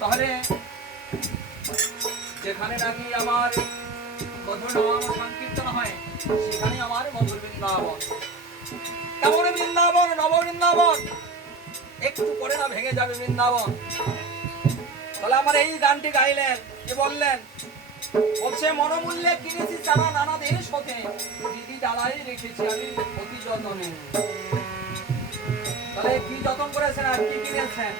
তাহলে যেখানে নাকি আমার মধুর নাম সংকীর্তন হয় সেখানে আমার মধুর বৃন্দাবন। কেমন বৃন্দাবন? নব বৃন্দাবন, একটু পরে না ভেঙে যাবে বৃন্দাবন। তাহলে আমার এই গানটি গাইলেন, কি বললেন? বলছে মনোমূল্যে কিনেছি চারা নানা দেশ হতে, দিদি ডালাই রেখেছি আমি অতি যতনে। তাহলে কি যতন করেছেন আর কি কিনেছেন?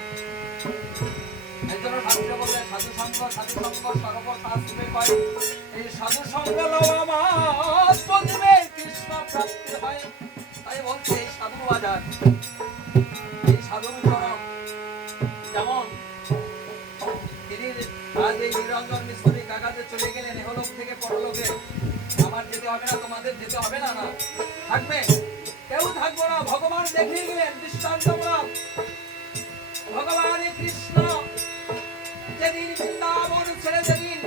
একজন শাস্ত্র বললেন সাধু সঙ্গ, সাধু সঙ্গ সর্বশাস্ত্রে কয় এই সাধু সঙ্গ লও আমার বলবে কৃষ্ণ প্রাপ্তি হয়। তাই বলছে এই সাধু বাজার, এই সাধুর চরণ। যেমন তিনি আজ এই নিরঞ্জন মিশ্রী কাকাতে চলে গেলেন এহলোক থেকে পরলোকে। আমার যেতে হবে না, তোমাদের যেতে হবে না, না থাকবে, কেউ থাকবো না। ভগবান দেখিয়ে গেলেন দৃষ্টান্তমূলক। ভগবান কৃষ্ণ যেদিন বৃন্দাবন ছেড়ে যেদিন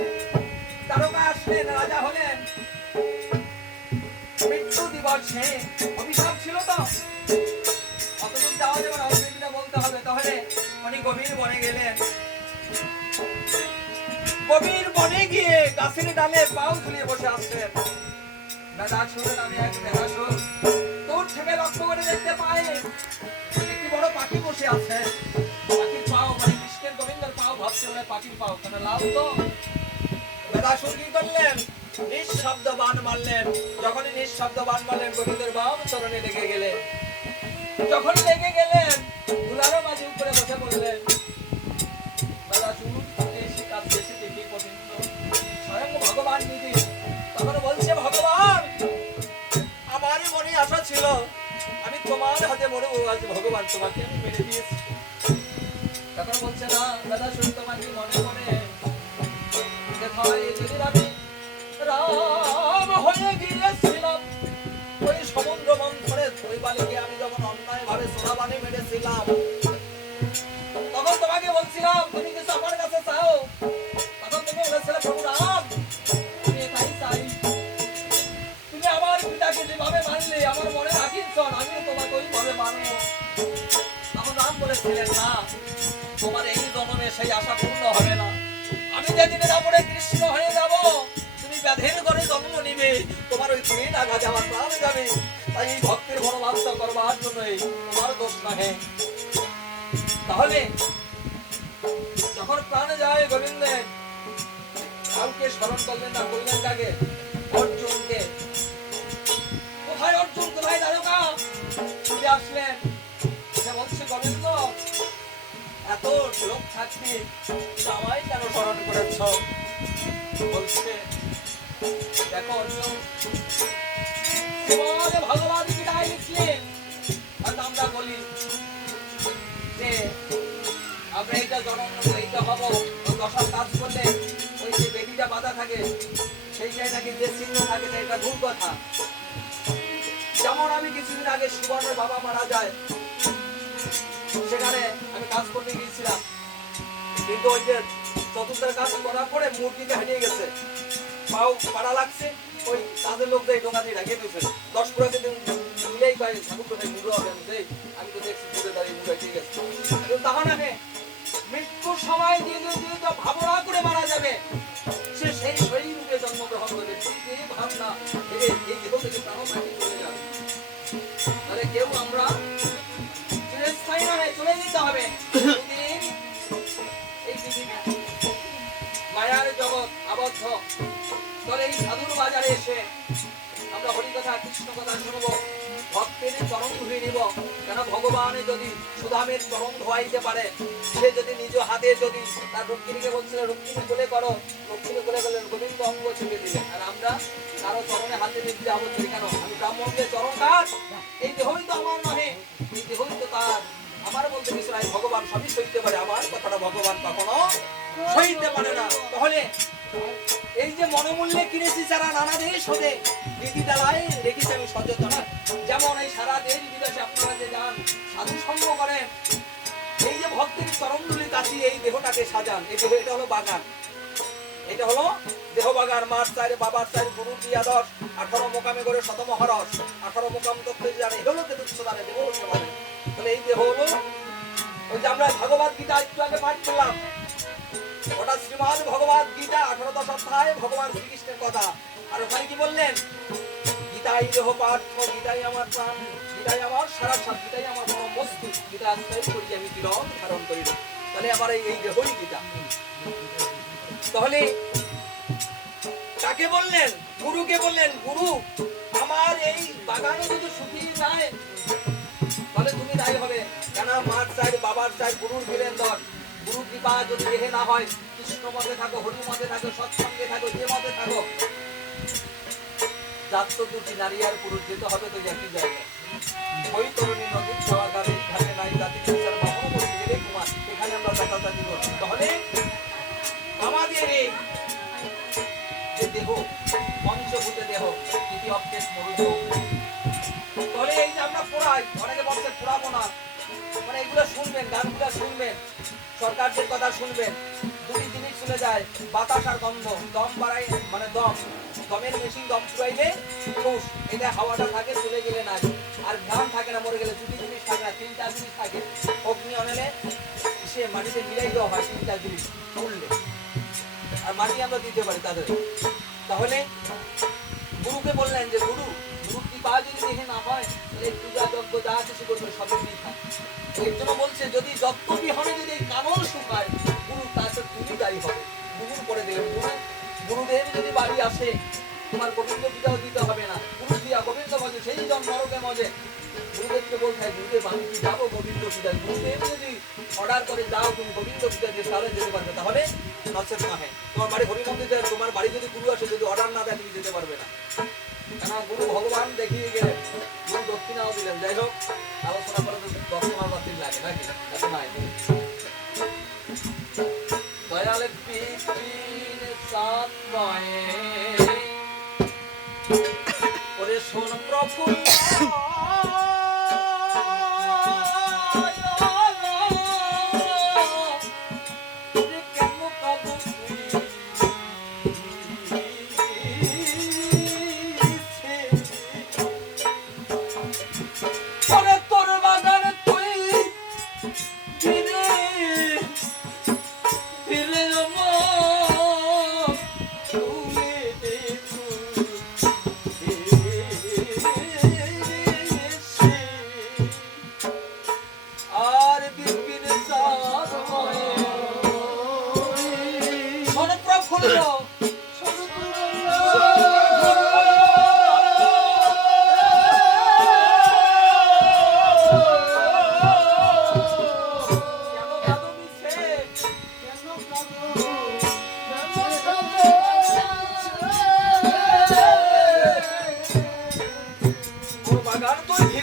দ্বারকা আসলেন, রাজা হলেন, মৃত্যু দিবসে অভিশাপ ছিল তো, অতদূর যাওয়া যাবে না, অভিশাপটা বলতে হবে। তাহলে উনি গভীর বনে গেলেন। গভীর বনে গিয়ে গাছের ডালে পাও ঝুলিয়ে বসে আসছেন। বেদাসুর নামে এক বেদাসুর দূর থেকে লক্ষ্য করে দেখতে পায় একটি বড় পাখি বসে আছে। পাখির পাও মানে কৃষ্ণের গোবিন্দের পাও ভাবছে মানে পাখির পাও, কেন লাভ তো। বেদাসুর কি করলেন? নিঃশব্দ বাণ মারলেন। যখনই নিঃশব্দ বাণ মারলেন গোবিন্দের বাম চরণে লেগে গেলেন। যখন লেগে গেলেন ধুলারো মাঝে উপরে বসে বললেন বেদাসুর এসে কাছে দেখি গোবিন্দ স্বয়ং ভগবান নিজে। তখন বলছে ভগবান আমার মনে আশা ছিল আমি তোমার হাতে মরবো, আজ ভগবান তোমাকে আমি মেরে দিয়েছি। তখন বলছে না দাদা শুধু তোমার কি মনে পড়ে যেদিন আমি রাম হয়ে গিয়েছিলাম ওই সমুদ্র মন্থনে ওই বালিকে আমি যখন অন্যায় ভাবে সোনাবানে মেরেছিলাম, তখন তোমাকে বলছিলাম তুমি কিছু আমার কাছে চাও। তখন তুমি বলেছিলে প্রভু রাম আমি এটাই চাই, তুমি আমার পিতাকে যেভাবে মানলে আমার মনে রাখিস আমিও তোমাকে ওইভাবে মানবো। তখন রাম বলেছিলেন না তোমার এই জন্মে সেই আশা পূর্ণ হবে না, আমি যেদিন রাবণে কৃষ্ণ হয়ে যাব তুমি তুমি ব্যাধের ঘরে জন্ম নিবে, তোমার ওই দিন আঘাতে আমার প্রাণ যাবে। তাই এই ভক্তের মনোবাঞ্ছা করবার জন্য তোমার দোষ নহে। তাহলে যখন প্রাণ যায় গোবিন্দের, কাউকে স্মরণ করলেন না, করলেন কাকে? অর্জুনকে। কোথায় অর্জুন, কোথায় দ্বারকা? ফিরে আসলেন। সে বলছে, গোবিন্দ এত লোক থাকতে আমায় কেন স্মরণ করেছ? বলছে, দেখো অর্জুন, শ্রীমদ্ ভগবদ গীতায় লিখলেন, আর আমরা বলি যে আমরা এইটা জন্ম নেবো, এইটা হবো, দশার কাজ করলে ওই যে বেদিটা বাঁধা থাকে সেইটাই নাকি যে চিহ্ন থাকে, এটা ভুল কথা। যেমন আমি কিছুদিন আগে সুবর্ণের বাবা মারা যায়, সেখানে আমি কাজ করতে গিয়েছিলাম, কিন্তু ওই যে চতুর্থের কাজ করার পরে মূর্তিতে হারিয়ে গেছে, পাও পাড়া লাগছে, ওই কাজের লোক দিয়ে ঢোকা দিয়ে ঢাকিয়ে দিয়েছে। 10 পুরো মিলেই পাই ঠাকুর কোথায় মুড়ো হবে, আমি তো দেখছি দূরে দাঁড়িয়ে মুড়াই ঠিক আছে। তাহলে মৃত্যুর সময় দিয়ে ভাবনা করে মারা যাবে, সে সেই রূপে জন্মগ্রহণ করবে। এই ভাবনা ভেবে এই দেহ থেকে প্রাণ মাটি চলে যাবে। তাহলে কেউ আমরা চিরস্থায়ী নয়, চলে যেতে হবে। এই পৃথিবী মায়ার জগৎ আবদ্ধ। তাহলে এই সাধুর বাজারে এসে আমরা হরিকথা কৃষ্ণ কথা শুনবো, ভক্তের চরণ ধুয়ে নিব। কেন ভগবানে যদি সুধামের চরণ ধোয়াইতে পারে, সে যদি নিজ হাতে যদি তার রুক্মিণীকে বলছিল রুক্মিণী কোলে করো, রুক্মিণী কোলে করলেন, গোবিন্দ অঙ্গ ছেড়ে দিলেন। আর আমরা কারো চরণে হাতে নিতে আবদ্ধ কেন? আমি ব্রাহ্মণদের চরণ কাজ, এই দেহই তো আমার নহে, এই দেহই তো তার। আমার বলতে কিছু নাই, ভগবান সবই সইতে পারে, আমার কথাটা ভগবান কখনো সইতে পারে না। তাহলে এই যে মনোমূল্যে কিনেছি যারা নানা দেশ হতে, দিদি ডালায় রেখেছি আমি সচেতন। যেমন এই সারা দেশ বিদেশে আপনারা যে যান, সাধু সঙ্গ করেন, এই যে ভক্তের চরণধুলি কাছে এই দেহটাকে সাজান। এই দেহ, এটা হলো বাগান, এটা হলো দেহ বাগান। মার চাই, বাবার চাই, গুরুর দিয়া 10, 18 মোকামে করে শতম হরস, 18 মোকাম তত্ত্ব জানে, হলো তেতুচ্ছ জানে, দেহ সমানে। তাহলে এই দেহ হলো ওই যে আমরা ভগবদ গীতা একটু আগে পাঠ করলাম, ওটা শ্রীমদ্ ভগবদ গীতা 18 অধ্যায় ভগবান শ্রীকৃষ্ণের কথা। আর ওখানে কি বললেন? গীতাই দেহ পার্থ, গীতাই আমার প্রাণ, গীতাই আমার সারা সাত, গীতাই আমার পরম বস্তু, গীতা আশ্রয় করি আমি কিরণ ধারণ করি। তাহলে আবার এই দেহই গীতা। তাহলে কাকে বললেন? গুরুকে বললেন, গুরু আমার এই বাগানে যদি শুকিয়ে যায় তাহলে তুমি দায়ী হবে। কেন? মার চাই, বাবার চাই, গুরুর দিলেন 10। গুরু কৃপা যদি দেহে না হয়, কৃষ্ণ মতে থাকো, হরি মতে থাকো, সৎসঙ্গে থাকো, যে মতে থাকো, যার তো দুটি নারী আর পুরুষ যেতে হবে তো একই জায়গায়। ওই তরুণী নদীর সভাগারে ঘাটে নাই জাতি বামন বলে গেলে কুমার, এখানে আমরা যথাযথ করছি। তাহলে আমাদের এই যে দেহ, পঞ্চভূতে দেহ, তৃতীয় অপটেশ মরুদ, তাহলে এই যে আমরা পড়াই, অনেকে বলছে পড়াবো না, মানে এগুলো শুনবেন, গানগুলো শুনবেন, সরকারদের কথা শুনবেন, দুটি জিনিস চলে যায়, বাতাস আর গন্ধ। দম বাড়াই মানে দমের মেশিন দম ফুরাইলে ফুস, এটা হাওয়াটা থাকে, চলে গেলে নাই। আর ঘাম থাকে না, মরে গেলে দুটি জিনিস থাকে না, 3টা জিনিস থাকে। অগ্নি অনেলে সে মাটিতে মিলাই দেওয়া হয় 3টা জিনিস উঠলে, আর মাটি আমরা দিতে পারি তাদের। তাহলে গুরুকে বললেন যে গুরু কৃপা যদি দেহে না হয়, তাহলে পূজা যজ্ঞ যা কিছু করবে সবই বৃথা। এর জন্য বলছে যদি যজ্ঞ বিহনে যদি এই কানল শুকায়, গুরু তাতে তুমি দায়ী হবে। গুরুর পরে দিলেন, গুরুদেব যদি বাড়ি আসে, তোমার গোবিন্দ পূজাও দিতে হবে না। গুরু দিয়া গোবিন্দ মজে, সেই জন নরকে মজে। গুরুদেবকে বলতে হয়, গুরুদেব আমি কি যাবো গোবিন্দ পূজায়? গুরুদেব যদি অর্ডার করে যাও তুমি গোবিন্দ পূজা দিয়ে, তাহলে যেতে পারবে। তাহলে নচেত না হয়, তোমার বাড়ি হরি মন্দির, তোমার বাড়ি যদি গুরু আসে, যদি অর্ডার না দেয় তুমি যেতে পারবে না। কেন? গুরু ভগবান দেখিয়ে গেলেন, গুরু দক্ষিণাও দিলেন। যাই হোক, আলোচনা করে তো 10 বাতিল লাগে নাকি? এত নাই। দয়াল পিপিন সাত পায়ে ওরে শোন প্রফুল্ল, কেন কাঁদো মিছে? ও বাগান তুই